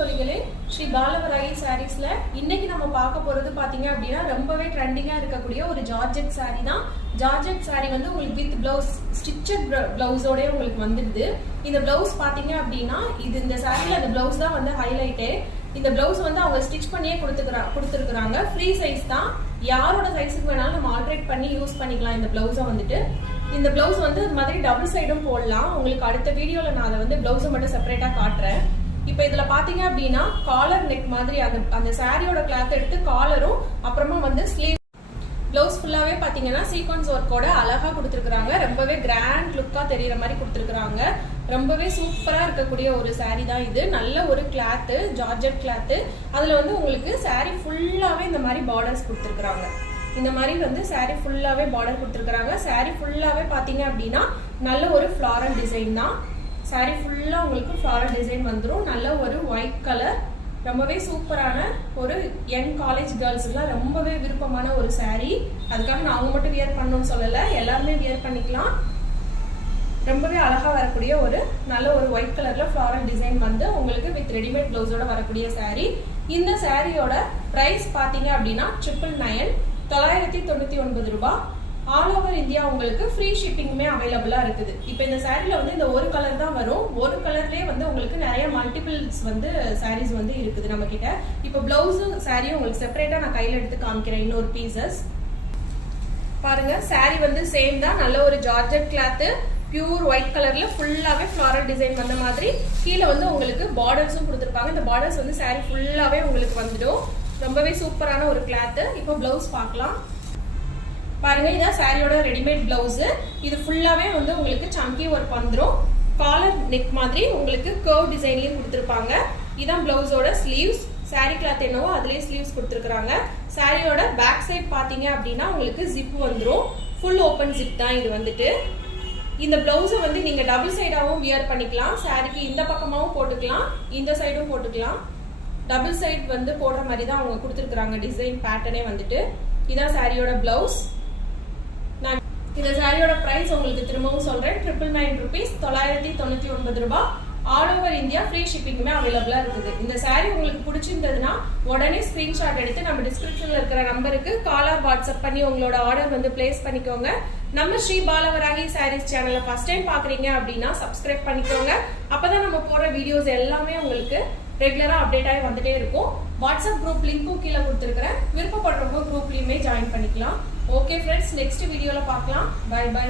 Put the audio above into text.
தோழிகளே, ஸ்ரீ பாலவராகி சாரீஸ்ல இன்னைக்கு நம்ம பார்க்க போறது பாத்தீங்க அப்படின்னா ரொம்பவே ட்ரெண்டிங்கா இருக்கக்கூடிய ஒரு ஜார்ஜெட் சாரி தான். ஜார்ஜெட் சாரி வந்து உங்களுக்கு வித் பிளவுஸ் ஸ்டிச்சட் பிளவுஸோட உங்களுக்கு வந்துடுது. இந்த பிளவுஸ் பாத்தீங்க அப்படின்னா இந்த சாரில அந்த பிளவுஸ் தான் வந்து ஹைலைட்டே. இந்த பிளவுஸ் வந்து அவங்க ஸ்டிச் பண்ணியே கொடுத்துருக்காங்க. ஃப்ரீ சைஸ் தான், யாரோட சைஸுக்கு வேணாலும் நம்ம ஆல்ட்ரேட் பண்ணி யூஸ் பண்ணிக்கலாம். இந்த பிளவுஸை வந்துட்டு இந்த பிளவுஸ் வந்து இது மாதிரி டபுள் சைடும் போடலாம். உங்களுக்கு அடுத்த வீடியோல நான் அதை வந்து பிளவுஸை மட்டும் செப்பரேட்டா காட்டுறேன். இப்போ இதுல பாத்தீங்க அப்படின்னா காலர் நெக் மாதிரி அந்த சாரியோட கிளாத் எடுத்து காலரும் அப்புறமா வந்து ஸ்லீவ் பிளவுஸ் ஃபுல்லாவே பாத்தீங்கன்னா சீக்வன்ஸ் ஒர்க்கோட அழகா கொடுத்துருக்காங்க. ரொம்பவே கிராண்ட் லுக்கா தெரியற மாதிரி கொடுத்துருக்காங்க. ரொம்பவே சூப்பரா இருக்கக்கூடிய ஒரு சாரி தான் இது. நல்ல ஒரு கிளாத், ஜார்ஜெட் கிளாத். அதுல வந்து உங்களுக்கு சாரி ஃபுல்லாவே இந்த மாதிரி பார்டர்ஸ் கொடுத்துருக்காங்க. இந்த மாதிரி வந்து சாரி ஃபுல்லாவே பார்டர் கொடுத்துருக்காங்க. சாரி ஃபுல்லாவே பாத்தீங்க அப்படின்னா நல்ல ஒரு ஃபிளாரல் டிசைன் தான். சாரி ஃபுல்லா உங்களுக்கு ஃபிளாரல் டிசைன் வந்துடும். நல்ல ஒரு ஒயிட் கலர், ரொம்பவே சூப்பரான ஒரு யங் காலேஜ் கேர்ள்ஸ்க்குலாம் ரொம்பவே விருப்பமான ஒரு சாரி. அதுக்காக நான் அவங்க மட்டும் வியர் பண்ணணும்னு சொல்லல, எல்லாருமே வியர் பண்ணிக்கலாம். ரொம்பவே அழகா வரக்கூடிய ஒரு நல்ல ஒரு ஒயிட் கலர்ல ஃபிளாரல் டிசைன் வந்து உங்களுக்கு வித் ரெடிமேட் பிளவுஸோட வரக்கூடிய சாரி. இந்த சாரியோட பிரைஸ் பாத்தீங்க அப்படின்னா 999 ரூபாய். ஆல் ஓவர் இந்தியா உங்களுக்கு ஃப்ரீ ஷிப்பிங்குமே அவைலபிளா இருக்குது. இப்போ இந்த சாரில வந்து இந்த ஒரு கலர் தான் வரும். ஒரு கலர்லயே வந்து உங்களுக்கு நிறைய மல்டிபிள்ஸ் வந்து சாரீஸ் வந்து இருக்குது நம்ம கிட்ட. இப்போ பிளவுஸும் சாரியும் உங்களுக்கு செப்பரேட்டா நான் கையில எடுத்து காமிக்கிறேன். இன்னொரு பீசஸ் பாருங்க. சாரி வந்து சேம் தான். நல்ல ஒரு ஜார்ஜெட் கிளாத், பியூர் ஒயிட் கலர்ல ஃபுல்லாவே ஃபிளாரல் டிசைன் வந்த மாதிரி கீழே வந்து உங்களுக்கு பார்டர்ஸும் கொடுத்துருப்பாங்க. இந்த பார்டர்ஸ் வந்து சாரி ஃபுல்லாவே உங்களுக்கு வந்துடும். ரொம்பவே சூப்பரான ஒரு கிளாத். இப்போ பிளவுஸ் பார்க்கலாம். பாருங்க, இதான் சாரியோட ரெடிமேட் பிளவுஸ். இது ஃபுல்லாவே வந்து உங்களுக்கு சங்கி ஒர்க் வந்துடும். காலர் நெக் மாதிரி உங்களுக்கு கர்வ் டிசைன்லயும் கொடுத்துருப்பாங்க. இதான் பிளவுஸோட ஸ்லீவ்ஸ். சாரி கிளாத் என்னவோ அதுலயே ஸ்லீவ்ஸ் கொடுத்துருக்காங்க. சாரியோட பேக் சைட் பாத்தீங்க அப்படின்னா உங்களுக்கு ஜிப் வந்துடும். ஃபுல் ஓப்பன் ஜிப் தான் இது வந்துட்டு. இந்த பிளவுஸை வந்து நீங்க டபுள் சைடாவும் வியர் பண்ணிக்கலாம். சாரிக்கு இந்த பக்கமாவும் போட்டுக்கலாம், இந்த சைடும் போட்டுக்கலாம். டபுள் சைட் வந்து போடுற மாதிரி தான் அவங்க கொடுத்துருக்காங்க. டிசைன் பேட்டர்னே வந்துட்டு இதான் சாரியோட பிளவுஸ். நான் இந்த சாரியோட பிரைஸ் உங்களுக்கு திரும்பவும் சொல்றேன். 999 rupees, 999 ரூபாய். ஆல் ஓவர் இந்தியா ஃப்ரீ ஷிப்பிங்குமே அவைலபிளா இருக்குது. இந்த சாரி உங்களுக்கு பிடிச்சிருந்ததுன்னா உடனே ஸ்கிரீன்ஷாட் எடுத்து நம்ம டிஸ்கிரிப்ஷன்ல இருக்கிற நம்பருக்கு கால் ஆர் வாட்ஸ்அப் பண்ணி உங்களோட ஆர்டர் வந்து பிளேஸ் பண்ணிக்கோங்க. நம்ம ஸ்ரீ பாலவராகி சாரீஸ் சேனலை ஃபர்ஸ்ட் டைம் பாக்குறீங்க அப்படின்னா சப்ஸ்கிரைப் பண்ணிக்கோங்க. அப்பதான் நம்ம போடுற வீடியோஸ் எல்லாமே உங்களுக்கு ரெகுலரா அப்டேட் ஆகி வந்துட்டே இருக்கும். வாட்ஸ்அப் குரூப் லிங்க்கும் கீழே கொடுத்துருக்கிறேன். விருப்பப்படுறவங்க குரூப்லயுமே ஜாயின் பண்ணிக்கலாம். ஓகே ஃப்ரெண்ட்ஸ், நெக்ஸ்ட் வீடியோல பார்க்கலாம். Bye by.